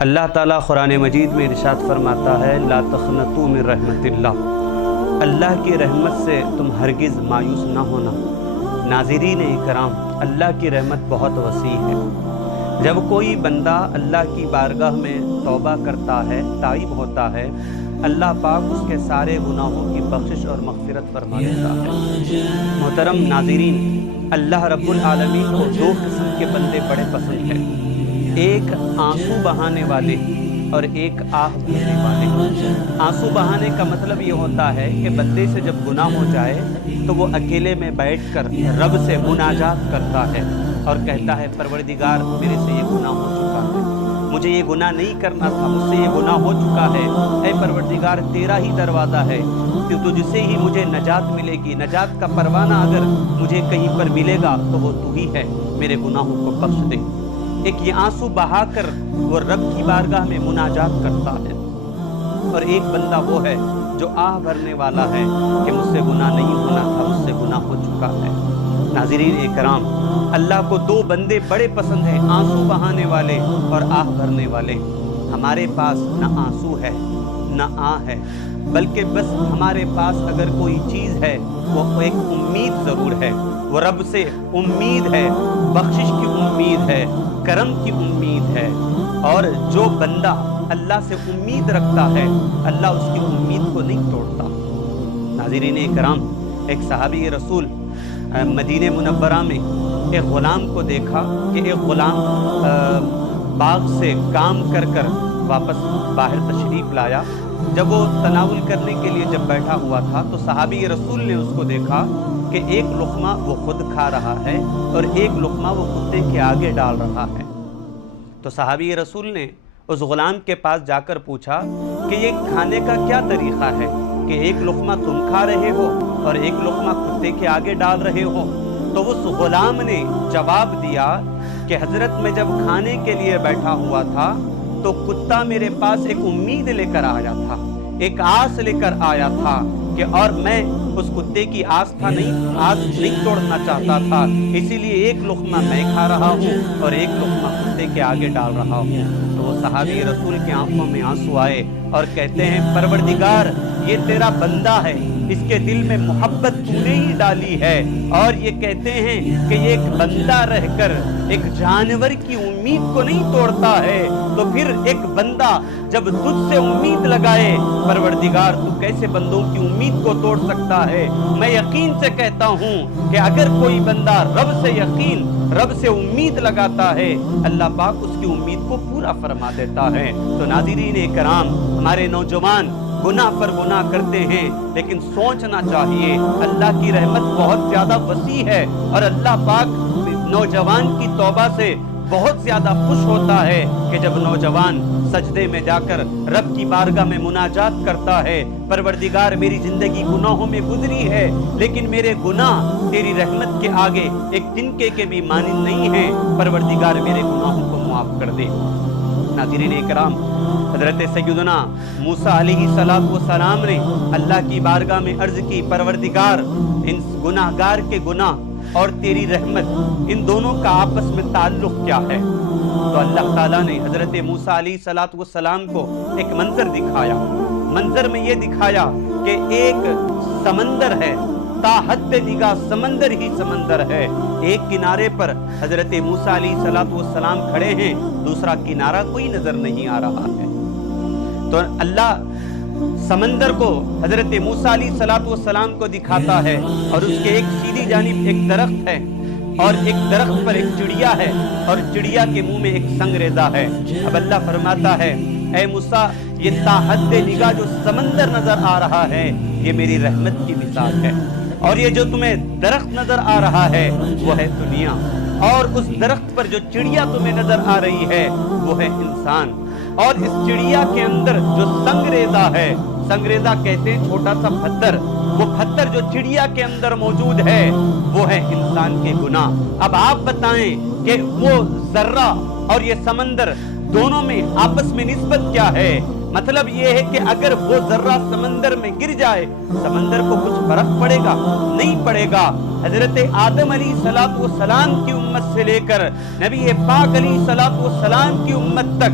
اللہ تعالیٰ قرآن مجید میں ارشاد فرماتا ہے لا تقنطوا من رحمت اللہ، اللہ کی رحمت سے تم ہرگز مایوس نہ ہونا۔ ناظرین اکرام، اللہ کی رحمت بہت وسیع ہے۔ جب کوئی بندہ اللہ کی بارگاہ میں توبہ کرتا ہے، تائب ہوتا ہے، اللہ پاک اس کے سارے گناہوں کی بخشش اور مغفرت فرما دیتا ہے۔ محترم ناظرین، اللہ رب العالمین کو دو قسم کے بندے بڑے پسند ہیں، ایک آنسو بہانے والے اور ایک آہ بھرنے والے۔ آنسو بہانے کا مطلب یہ ہوتا ہے کہ بندے سے جب گناہ ہو جائے تو وہ اکیلے میں بیٹھ کر رب سے مناجات کرتا ہے اور کہتا ہے پروردگار میرے سے یہ گناہ ہو چکا ہے، مجھے یہ گناہ نہیں کرنا تھا، مجھ سے یہ گناہ ہو چکا ہے، اے پروردگار تیرا ہی دروازہ ہے، تجھ سے ہی مجھے نجات ملے گی، نجات کا پروانہ اگر مجھے کہیں پر ملے گا تو وہ تو ہی ہے، میرے گناہوں کو بخش دے۔ ایک یہ آنسو بہا کر وہ رب کی بارگاہ میں مناجات کرتا ہے، اور ایک بندہ وہ ہے جو آہ بھرنے والا ہے کہ مجھ سے گناہ نہیں ہونا تھا، مجھ سے گناہ ہو چکا ہے۔ ناظرین اکرام، اللہ کو دو بندے بڑے پسند ہیں، آنسو بہانے والے اور آہ بھرنے والے۔ ہمارے پاس نہ آنسو ہے نہ آہ ہے، بلکہ بس ہمارے پاس اگر کوئی چیز ہے وہ ایک امید ضرور ہے، وہ رب سے امید ہے، بخشش کی امید ہے، کرم کی امید ہے۔ اور جو بندہ اللہ سے امید رکھتا ہے اللہ اس کی امید کو نہیں توڑتا۔ ناظرین اکرام، ایک صحابی رسول مدینہ منورہ میں ایک غلام کو دیکھا کہ ایک غلام باغ سے کام کر کر واپس باہر تشریف لایا۔ جب وہ تناول کرنے کے لیے جب بیٹھا ہوا تھا تو صحابی رسول نے اس کو دیکھا کہ ایک لقمہ وہ خود کھا رہا ہے اور ایک لقمہ وہ کتے کے آگے ڈال رہا ہے۔ تو صحابی رسول نے اس غلام کے پاس جا کر پوچھا کہ یہ کھانے کا کیا طریقہ ہے کہ ایک لقمہ تم کھا رہے ہو اور ایک لقمہ کتے کے آگے ڈال رہے ہو؟ تو اس غلام نے جواب دیا کہ حضرت میں جب کھانے کے لیے بیٹھا ہوا تھا تو کتا میرے پاس ایک امید لے کر آیا تھا، ایک آس لے کر آیا تھا کہ اور میں اس کتے کی آس نہیں توڑنا چاہتا تھا، اسی لیے ایک لقمہ میں کھا رہا ہوں اور ایک لقمہ کتے کے آگے ڈال رہا ہوں۔ تو وہ صحابی رسول کی آنکھوں میں آنسو آئے اور کہتے ہیں پروردگار یہ تیرا بندہ ہے، اس کے دل میں محبت تو نے ہی ڈالی ہے، اور یہ کہتے ہیں کہ یہ ایک بندہ رہ کر ایک جانور کی امید کو نہیں توڑتا ہے، تو پھر ایک بندہ جب تجھ سے امید لگائے پروردگار تو کیسے بندوں کی امید کو توڑ سکتا ہے؟ میں یقین سے کہتا ہوں کہ اگر کوئی بندہ رب سے امید لگاتا ہے اللہ پاک اس کی امید کو پورا فرما دیتا ہے۔ تو ناظرین اکرام، ہمارے نوجوان گناہ پر گناہ کرتے ہیں، لیکن سوچنا چاہیے اللہ کی رحمت بہت زیادہ وسیع ہے، اور اللہ پاک نوجوان کی توبہ سے بہت زیادہ خوش ہوتا ہے کہ جب نوجوان سجدے میں جا کر رب کی بارگاہ میں مناجات کرتا ہے پروردگار میری زندگی گناہوں میں گزری ہے، لیکن میرے گناہ تیری رحمت کے آگے ایک تنکے کے بھی مانند نہیں ہیں، پروردگار میرے گناہوں کو معاف کر دے۔ ناظرین اکرام، حضرت سیدنا موسیٰ علیہ السلام نے اللہ کی بارگاہ میں عرض کی پروردگار ان گناہگار کے گناہ اور تیری رحمت ان دونوں کا آپس میں تعلق کیا ہے؟ تو اللہ تعالیٰ نے حضرت موسیٰ علیہ السلام کو ایک منظر دکھایا۔ منظر میں یہ دکھایا کہ ایک سمندر ہے، تا حد نگاہ سمندر ہی سمندر ہے، ایک کنارے پر حضرت موسیٰ علیہ السلام کھڑے ہیں، دوسرا کنارہ کوئی نظر نہیں آ رہا ہے۔ تو اللہ سمندر کو حضرت موسیٰ علیہ السلام کو دکھاتا ہے، اور اس کے ایک سیدھی جانب ایک درخت ہے، اور ایک درخت پر ایک چڑیا ہے، اور چڑیا کے منہ میں ایک سنگریزہ ہے۔ اب اللہ فرماتا ہے اے موسیٰ یہ تا حد نگاہ جو سمندر نظر آ رہا ہے یہ میری رحمت کی مثال ہے، اور یہ جو تمہیں درخت نظر آ رہا ہے وہ ہے دنیا، اور اس درخت پر جو چڑیا تمہیں نظر آ رہی ہے وہ ہے انسان، اور اس چڑیا کے اندر جو سنگریزہ ہے، سنگریزہ کہتے ہیں چھوٹا سا پتھر، وہ پتھر جو چڑیا کے اندر موجود ہے وہ ہے انسان کے گناہ۔ اب آپ بتائیں کہ وہ ذرہ اور یہ سمندر دونوں میں آپس میں نسبت کیا ہے؟ مطلب یہ ہے کہ اگر وہ ذرہ سمندر میں گر جائے سمندر کو کچھ فرق پڑے گا؟ نہیں پڑے گا۔ حضرت آدم علیہ السلام کی امت سے لے کر نبی پاک علیہ السلام کی امت تک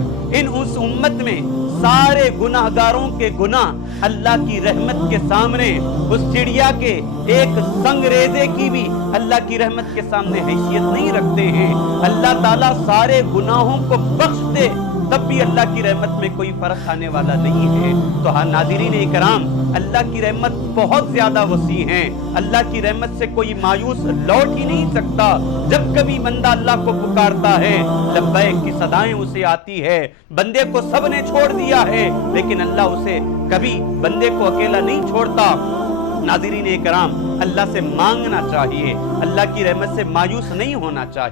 اس امت میں سارے گناہگاروں کے گناہ اللہ کی رحمت کے سامنے، اس چڑیا کے ایک سنگ ریزے کی بھی اللہ کی رحمت کے سامنے حیثیت نہیں رکھتے ہیں۔ اللہ تعالیٰ سارے گناہوں کو بخش دے تب بھی اللہ کی رحمت میں کوئی فرق آنے والا نہیں ہے۔ تو ہاں ناظرین اکرام، اللہ کی رحمت بہت زیادہ وسیع ہے۔ اللہ کی رحمت سے کوئی مایوس لوٹ ہی نہیں سکتا۔ جب کبھی بندہ اللہ کو پکارتا ہے لبیک کی صدائیں اسے آتی ہے۔ بندے کو سب نے چھوڑ دیا ہے لیکن اللہ اسے کبھی بندے کو اکیلا نہیں چھوڑتا۔ ناظرین اکرام، اللہ سے مانگنا چاہیے، اللہ کی رحمت سے مایوس نہیں ہونا چاہیے۔